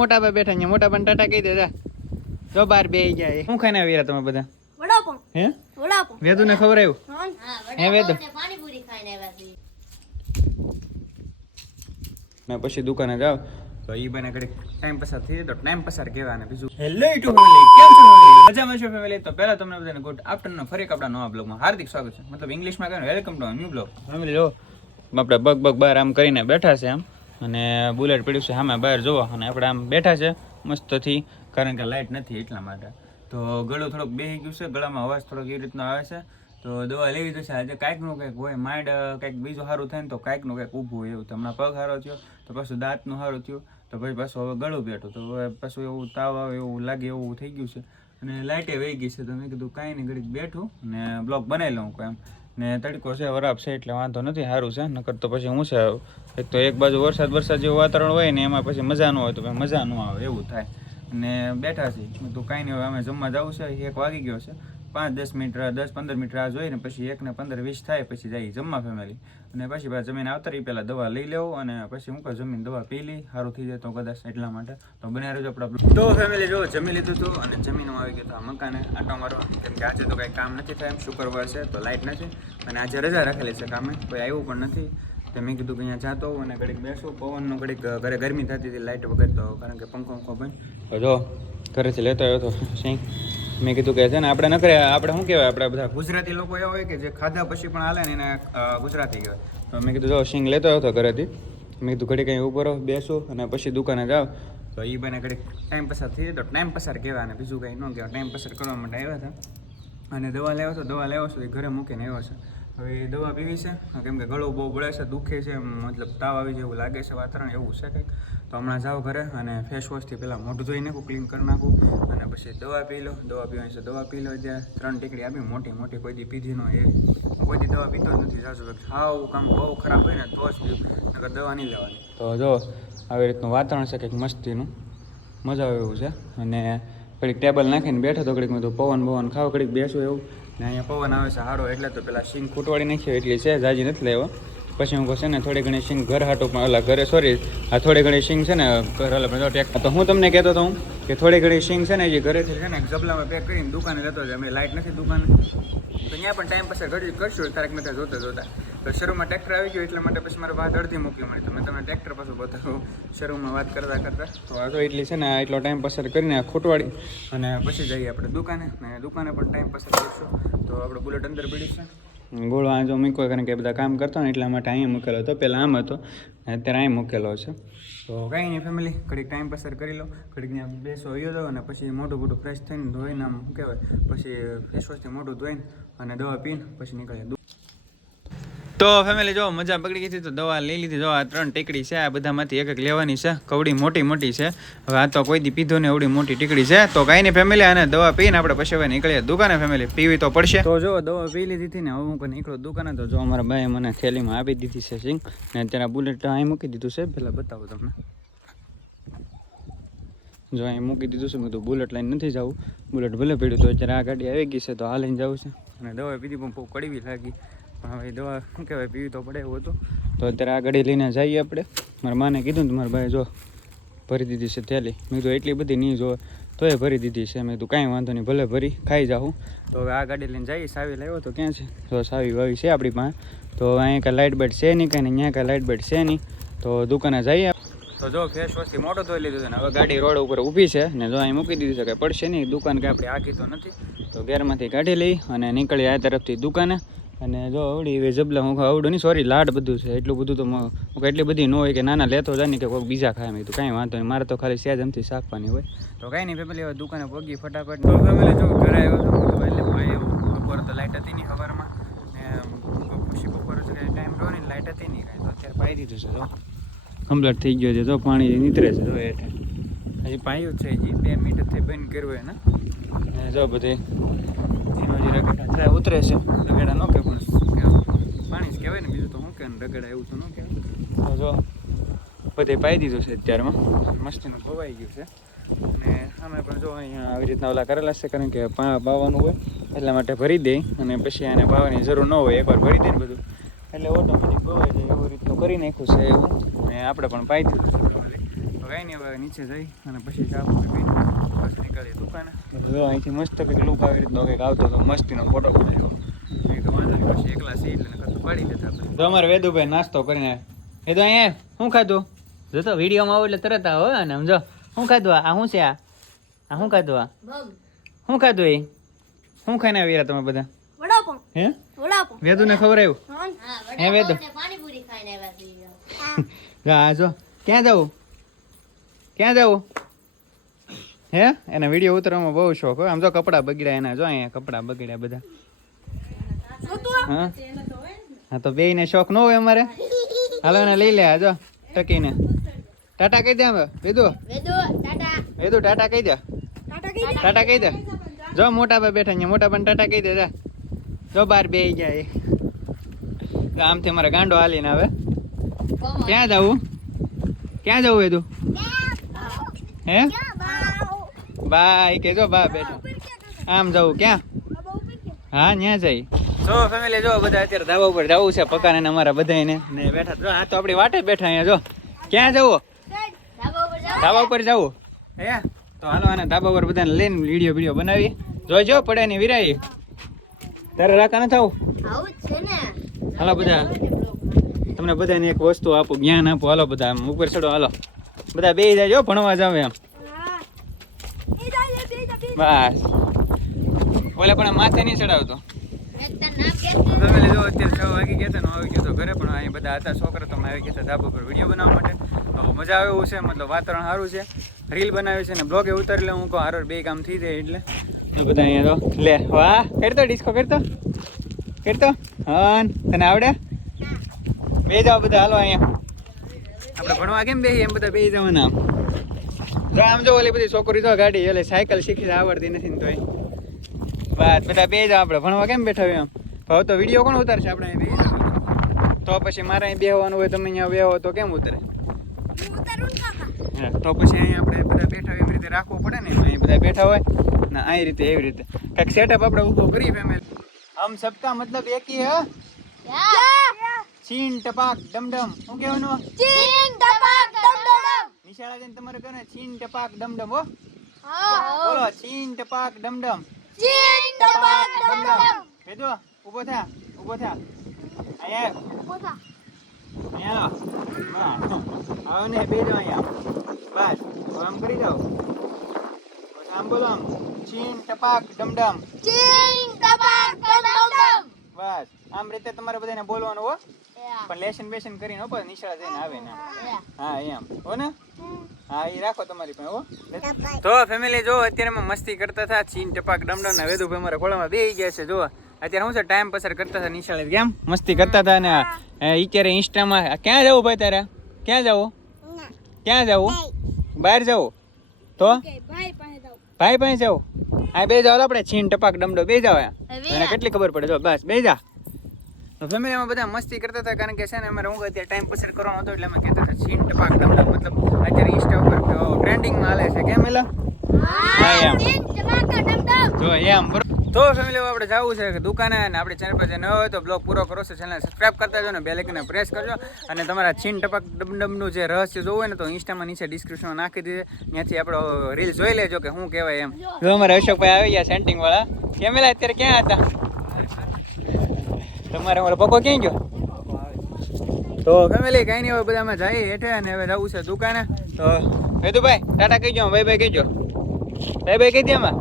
મોટા બા બેઠા અહીંયા મોટા પણ ટાટા કહી દે જા. જો બાર બે ગયા શું ખાઈને આવ્યા તમે બધા? વડાપાઉં હે? વડાપાઉં વેદુ ને ખબર આવ્યું? હે. વેદુ? પાણીપુરી ખાઈને આવ્યા ને પછી દુકાને જાવ તો ઈ બને ઘડીક ટાઈમ પસાર થઈ તો ટાઈમ પસાર કહેવાય અને બીજું? હેલો ટુ ફેમિલી કેમ છો? મજામાં છો ફેમિલી તો પહેલા તમને બધાને ગુડ આફ્ટરનૂન ફરી આપણા નવા બ્લોગમાં હાર્દિક સ્વાગત છે. મતલબ ઇંગ્લિશમાં કહેવાય welcome to new blog family જો આપણે બગ બગ બાર આમ કરીને બેઠા છે આમ. અને બુલેટ પડ્યું છે સામે બહાર, જુઓ. અને આપણે આમ બેઠા છે, મસ્તથી, કારણ કે લાઇટ નથી એટલા માટે. તો ગળું થોડુંક બેસી ગયું છે, ગળામાં અવાજ થોડોક એવી રીતનો આવે છે. તો દવા લેવી તો આજે કાંઈકનું કંઈક હોય માઇન્ડ કંઈક બીજું સારું થાય ને તો કાંઈકનું કંઈક ઊભું હોય એવું. તો હમણાં પગ સારો થયો, તો પાછું દાંતનું સારું થયું. તો પછી પાછું હવે ગળું બેઠું. તો હવે પાછું એવું તાવ આવે એવું લાગે એવું થઈ ગયું છે. અને લાઇટે વહી ગઈ છે તો મેં કીધું કાંઈ નહીં, ઘડીક બેઠું ને બ્લોગ બનાવી લઉં કોઈ એમ. ને તડકો છે વરાપ છે, એટલે વાંધો નથી, સારું છે. નકર તો પછી હું છે, એક તો એક બાજુ વરસાદ વરસાદ જેવું વાતાવરણ હોય ને એમાં પછી મજા ન હોય તો મજા ન આવે, એવું થાય. અને બેઠા છીએ. તો કાંઈ નહીં, હવે અમે જમવા જવું છે, એક વાગી ગયો છે. પાંચ, દસ મિનિટ દસ, પંદર મિનિટ રાહ જોઈને પછી એકને પંદર વીસ થાય, પછી જાય જમવા ફેમિલી અને પછી પાછા જમીન આવતા રહી પહેલાં દવા લઈ લેવું અને પછી હું કહું, જમીન દવા પી લઈ સારું થઈ જાય તો કદાચ એટલા માટે. તો બને રહેજો આપણે તો ફેમિલી જો, જમી લીધું હતું અને જમીનમાં આવી ગયું તો આ મકાને આટો મારવા. કેમ કે આજે તો કંઈ કામ નથી થાય, એમ શુક્રવાર છે તો લાઇટ નથી. અને આજે રજા રાખેલી છે કામે, કોઈ આવ્યું પણ નથી. તો મેં કીધું કે અહીંયા જાતો અને ઘડીક બેસું. પવનનો ઘડીક ઘરે ગરમી થતી હતી લાઇટ વગર તો કારણ કે પંખો પંખો બંધ. જો, ઘરેથી લેતો આવ્યો હતો સિંહ મેં કીધું કે છે ને, આપણે નકરે આપણે શું કહેવાય, આપણે બધા ગુજરાતી લોકો એવા હોય કે જે ખાધા પછી પણ હાલે ને એને ગુજરાતી કહેવાય. તો મેં કીધું જો સિંગ લેતો હતો ઘરેથી. મેં કીધું, ઘડી કંઈ ઊભો રહો, બેસો અને પછી દુકાને જાવ તો એ બને ઘડી ટાઈમ પસાર થઈ તો ટાઈમ પસાર કહેવાય અને બીજું કંઈ ન કહેવાય, ટાઈમ પસાર કરવા માટે આવ્યા હતા. અને દવા લેવો છો દવા લેવો છો એ ઘરે મૂકીને આવ્યો છે. હવે દવા પીવી છે. કેમ કે ગળું બહુ બળે છે, દુખે છે મતલબ તાવ આવી જાય એવું લાગે છે વાતાવરણ, એવું છે કંઈક. તો હમણાં જાઓ ઘરે અને ફેસ વોશથી પહેલાં મોઢું ધોઈ નાખું ક્લીન કરી નાખું અને પછી દવા પી લો. દવા પીવાની છે, દવા પી લો. ત્યાં ત્રણ ટીકડી આપી, મોટી મોટી કોઈ દી પીધી નો એ. કોઈ દી દવા પીતો જ નથી, જાજુ હાવ કામ બહુ ખરાબ હોય ને તો જ પીવું. દવા નહીં લેવાની. તો જો, આવી રીતનું વાતાવરણ છે કંઈક મસ્તીનું. મજા આવે એવું છે. અને ઘડીક ટેબલ નાખીને બેઠો તો ઘડીક મેં તો પવન પવન ખાવ, ઘડીક બેસું એવું. ને અહીંયા પવન આવે છે સારો એટલે તો પેલા સિંગ ફૂટવાડી નાખ્યો, એટલી છે, જાજી નથી લેવા પછી હું કહું, છે ને, થોડી ઘણી સિંગ ઘર હાટું પણ ઓલા ઘરે સોરી આ થોડી ઘણી સિંગ છે ને, ઘર ઓલા પણ ટેક તો હું તમને કહેતો હતો હું કે થોડી ઘણી સિંગ છે ને જે ઘરેથી છે ને જબલામાં પેક કરીને દુકાને જતો છે અમે લાઇટ નથી દુકાને. તો ત્યાં પણ ટાઈમ પાસે ઘડી કરશું તારક મેં જોતા જોતા. તો શરૂમાં ટ્રેક્ટર આવી ગયું એટલા માટે પછી મારે વાત અડધી મૂકી મળી. તો મેં તમને ટ્રેક્ટર પાછું બતાવું. શરૂમાં વાત કરતા કરતા. તો આ તો એટલી છે ને એટલો ટાઈમ પસાર કરીને આ ખોટવાડી અને પછી જઈએ આપણે દુકાને. ને દુકાને પણ ટાઈમ પસાર કરીશું. તો આપણે બુલેટ અંદર પડી છે. ગોળો આ જો મૂક્યો કારણ કે બધા કામ કરતા ને, એટલા માટે અહીંયા મૂકેલો હતો. પહેલાં આમ હતો. અત્યારે અહીં મૂકેલો છે. તો કાંઈ નહીં ફેમિલી ઘડીક ટાઈમ પસાર કરી લો. ઘડીક ત્યાં બેસો આવ્યો હતો અને પછી મોઢું મોઢું ફ્રેશ થઈને ધોઈને આમ કહેવાય? પછી ફેસ વોશથી મોઢું ધોઈને અને દવા પીને પછી નીકળ્યા તો ફેમિલી જો મજા પકડી ગઈ હતી તો દવા લઈ લીધી. જો આ ત્રણ ટીકડી છે, આ બધામાંથી એક એક લેવાની છે. કવડી મોટી મોટી છે. હવે આ તો કોઈ દી પીધો ને એવડી મોટી ટીકડી છે. તો કાંઈ નહીં ફેમિલી અને દવા પીને આપણે પછી હવે નીકળીએ. દુકાને ફેમિલી પીવી તો પડશે. તો જો દવા પી લીધી હતી ને, હવે હું નીકળું દુકાને. તો જો અમારા ભાઈએ મને થેલીમાં આપી દીધી છે સિંગ ને અત્યારે બુલેટ અહીં મૂકી દીધું છે. પહેલાં બતાવો તમને. જો અહીં મૂકી દીધું છે, મેં બુલેટ લઈને નથી જવું. બુલેટ ભલે પડ્યું તો અત્યારે આ ગાડી આવી ગઈ છે, તો આ લઈને જવું છે. અને દવા પીધી પણ બહુ કડવી લાગી. પણ દવા, શું કહેવાય, પીવી તો પડે એવું હતું. તો અત્યારે આ ગાડી લઈને જઈએ આપણે. મારા માને કીધું ને, મારા ભાઈ જો ભરી દીધી છે થેલી. મેં તો એટલી બધી નહીં જો એ ભરી દીધી છે. મેં તો કાંઈ વાંધો નહીં, ભલે ભરી, ખાઈ જાઉં. તો હવે આ ગાડી લઈને જઈએ, સાવી લાવ્યો તો ક્યાં છે? તો સાવી વાવી છે આપણી પાસે. તો અહીંયા કાંઈ લાઇટ બેટ છે નહીં, કાંઈ અહીંયા કાંઈ લાઇટ બેટ છે નહીં. તો દુકાને જઈએ તો જો ફેસ વોશથી મોટો ધોઈ લીધું છે ને, હવે ગાડી રોડ ઉપર ઊભી છે ને, જો અહીં મૂકી દીધી છે, કાંઈ પડશે નહીં, દુકાન કાંઈ આપણે આગી તો નથી. તો ગેરમાંથી કાઢી લઈ અને નીકળી આ તરફથી દુકાને. અને જો આવડી એ જબલા હું આવડું નહીં સોરી લાડ બધું છે. એટલું બધું તો હું એટલી બધી ન હોય કે નાના લેતો જાય ને કે કોઈ બીજા ખાય મેં તો કાંઈ વાંધો નહીં. મારે તો ખાલી સહેજ એમથી શાકવાની હોય. તો કાંઈ નહીં ફેમિલી હવે દુકાને પગી ફટાફટ. તો ફેમિલી જો ઘરે આવ્યો તો એટલે ભાઈ બપોર તો લાઇટ હતી નહીં સવારમાં ને ખુશી બપોર છે કાંઈ ટાઈમ રહ્યો ને લાઇટ હતી નહીં કાંઈ. તો અત્યારે પાઈ દીધું છે જો. કમ્પ્લેટ થઈ ગયો છે તો પાણી નીતરે છે તો એટલે હજી પાયું જ છે હજી બે મિનિટ થઈ બંધ કર્યું એને. જો બધે એનો જે રગડા ઉતરે છે. રગડા ન કે પણ? પાણી જ કહેવાય ને બીજું તો શું કે રગડા એવું તો ન કહેવાય. તો જો બધે પાઈ દીધું છે અત્યારમાં. મસ્તીનું ભવાઈ ગયું છે. અને સામે પણ જો અહીંયા આવી રીતના ઓલા કરેલા છે કારણ કે પાવાનું હોય એટલા માટે ભરી દે. અને પછી આને પાવાની જરૂર ન હોય એકવાર ભરી દે ને બધું. એટલે ઓટોમેટિક ભવાઈ જાય એવું રીતનું કરી નાખ્યું છે એવું. અને આપણે પણ પાઈ દીધું. કાંઈ નહીં હવે નીચે જઈ અને પછી પીને પાછું નીકળીએ દુકાને. જો અહીંથી મસ્ત કંઈક લુક આવી રીતનો કંઈક આવતો તો મસ્તીનો ફોટો નહીં પછી એકલા સી એટલે નકર તો પાડી દેતા આપણે. તો અમારે વેદુભાઈ નાસ્તો કરીને. એ તો અહીંયા શું ખાધું? જો તો વિડીયોમાં આવો એટલે તરત આવો અને સમજો શું ખાધું આ? શું છે આ? આ શું ખાધું આ? શું ખાધું એ? શું ખાઈને આવ્યા તમે બધા? હે? વેદુને ખબર આવ્યું? હા. હે વેદુ? પાણીપુરી ખાઈને આવ્યા જો ક્યાં જવું ક્યાં જવું હે? એના વીડિયો ઉતરવામાં બહુ શોખ હોય. આમ જો કપડાં બગડ્યા એના, જો અહીંયા કપડાં બગડ્યા બધા. હા? તો બેયને શોખ ન હોય અમારે? હાલો, એને લઈ લે જો, ટકીને. ટાટા કહી દે અમે વેદુ? વેદુ, ટાટા કહી દે. ટાટા કહી દે. જો, મોટા ભાઈ બેઠા અહીંયા. મોટા પણ ટાટા કહી દે, જા. બાર બે ગયા એ. આમથી અમારે ગાંડો હાલીને આવે. ક્યાં જવું ક્યાં જવું વેદુ? હે? બાય, કેજો બા બેઠો. આમ જવું, ક્યાં? હા, ન્યા જઈ જો ફેમિલી જો, બધા અત્યારે ધાબા ઉપર જવું છે પકાને ને અમારા બધાને ને બેઠા જો, આ તો આપણી વાટે બેઠા અહીંયા, જો. ક્યાં જવું? ધાબા ઉપર જવું. હે? તો હાલો, આને ધાબા ઉપર બધાને લઈને વીડિયો વીડિયો બનાવી. જોજો પડે ને વિરાય તારે રાખા ન થવું હાલો, બધા. તમને બધાને એક વસ્તુ આપું, જ્ઞાન આપું. હાલો, બધા ઉપર ચડો, હાલો. બધા બે જાય જો ભણવા જાવ એમ. બસ. ઓલે પણ માથે નહીં ચડાવતો. મેં તાર નામ કે ફેમિલી જો અત્યારે છ વાગી ગયા છે ને આવી ગયો તો ઘરે પણ અહીં બધા હતા છોકરા તો આવી ગયા હતા ધાબા પર વીડિયો બનાવવા માટે. તો મજા આવે એવું છે મતલબ વાતાવરણ સારું છે. રીલ બનાવી છે ને બ્લોગે ઉતારી લે હું કહું હારો બે કામ થઈ જાય એટલે. ને બધા અહીંયા તો લે વાહ કરતો ડિસ્કો કરતો? કરતો? હા તને આવડે? બે જાઓ બધા હાલો અહીંયા. આપણે ભણવા કેમ બેસી એમ બધા બેસી જવાના. આમ જો આમ જો ઓલી બધી છોકરી તો ગાડી એટલે સાયકલ શીખી આવડતી નથી ને તોય. વાત બધા બે જાવ આપણે. ભણવા કેમ બેઠા હોય આમ ભાવ હવે તો વીડિયો કોણ ઉતારશે? આપણે અહીં બેસી તો પછી મારે અહીં બેહવાનું હોય તમે અહીંયા બેહો તો કેમ ઉતરે? તો પછી અહીં આપણે બધા બેઠા હોય એવી રીતે રાખવું પડે ને? અહીં બધા બેઠા હોય? ને આ રીતે એવી રીતે. કંઈક સેટઅપ આપણે ઊભો કરી ફેમિલી આમ સપ્તાહ મતલબ એક હા? છીન ટપાક ડમડમ. શું કહેવાનું? ચીન ટપાક ડમડમ. નિશાળા જઈને તમારે કહો ને છીન ટપાક ડમડમ હો. હા. બોલો છીન ટપાક ડમડમ. ચીન ટપાક ડમડમ. ભેદો ઊભો થા ઊભો થા. આયા ઊભો થા. આયા આવ. ને બેજો અહીંયા. બસ. આમ કરી જાઓ આમ બોલો આમ. છીન ટપાક ડમડમ. ચીન ટપાક ડમડમ. બસ. આમ રીતે તમારે બધાને બોલવાનું હો. પણ લેશન બેશન કરીને ઉપર નિશાળા જઈને આવે ને હા એમ. હો ને? હા એ રાખો તમારી પાસે હો. તો ફેમિલી જો અત્યારે અમે મસ્તી કરતા હતા ચીન ટપાક ડમડમ ને વેદુભાઈ મારા ખોળામાં બેહી ગયા છે જો. અત્યારે શું છે ટાઈમ પસાર કરતા હતા નિશાળે કેમ? મસ્તી કરતા હતા ને એ અત્યારે ઇન્સ્ટામાં ક્યાં જવું ભાઈ તારે? ક્યાં જવું? ક્યાં જવું? બહાર જવું? તો? ભાઈ પાસે ભાઈ જવું આ બે જાવ આપણે છીન ટપાક ડમડો બે જાવ એને કેટલી ખબર પડે? જો બસ બે જા. ફેમિલીમાં બધા મસ્તી કરતા હતા કારણ કે છે ને અમારે હું અત્યારે ટાઈમ પસાર કરવાનો હતો એટલે અમે કહેતા હતા સીન્ટ પાક ડમડમ મતલબ અત્યારે ઇન્સ્ટા ઉપર ટ્રેન્ડિંગમાં હાલે છે. કેમ એલા? જો એમ તો ફેમિલી આપણે જવું છે કે દુકાને અને આપણે ચેનલ પર જે ન હોય તો બ્લોગ પૂરો કરો છો ચેનલ સબસ્ક્રાઇબ કરતા જો ને બે લેકને પ્રેસ કરજો. અને તમારા છીન ટપક ડમડમનું જે રહસ્ય જોવું હોય ને તો ઇન્સ્ટામાં નીચે ડિસ્ક્રિપ્શનમાં નાખી દીધે ત્યાંથી આપણો રીલ જોઈ લેજો કે શું કહેવાય એમ. જો અમારા અશોકભાઈ આવી ગયા સેન્ટિંગ વાળા. કેમેલા અત્યારે ક્યાં હતા? તમારે મારો પપ્પો ક્યાં ગયો? તો ફેમિલી કઈ નહીં, હવે બધા અમે જઈએ હેઠે અને હવે જવું છે દુકાને. તો વેદુભાઈ ટાટા કહી કહીજો ભાઈ ભાઈ કહીજો ભાઈ ભાઈ કહી દે એમાં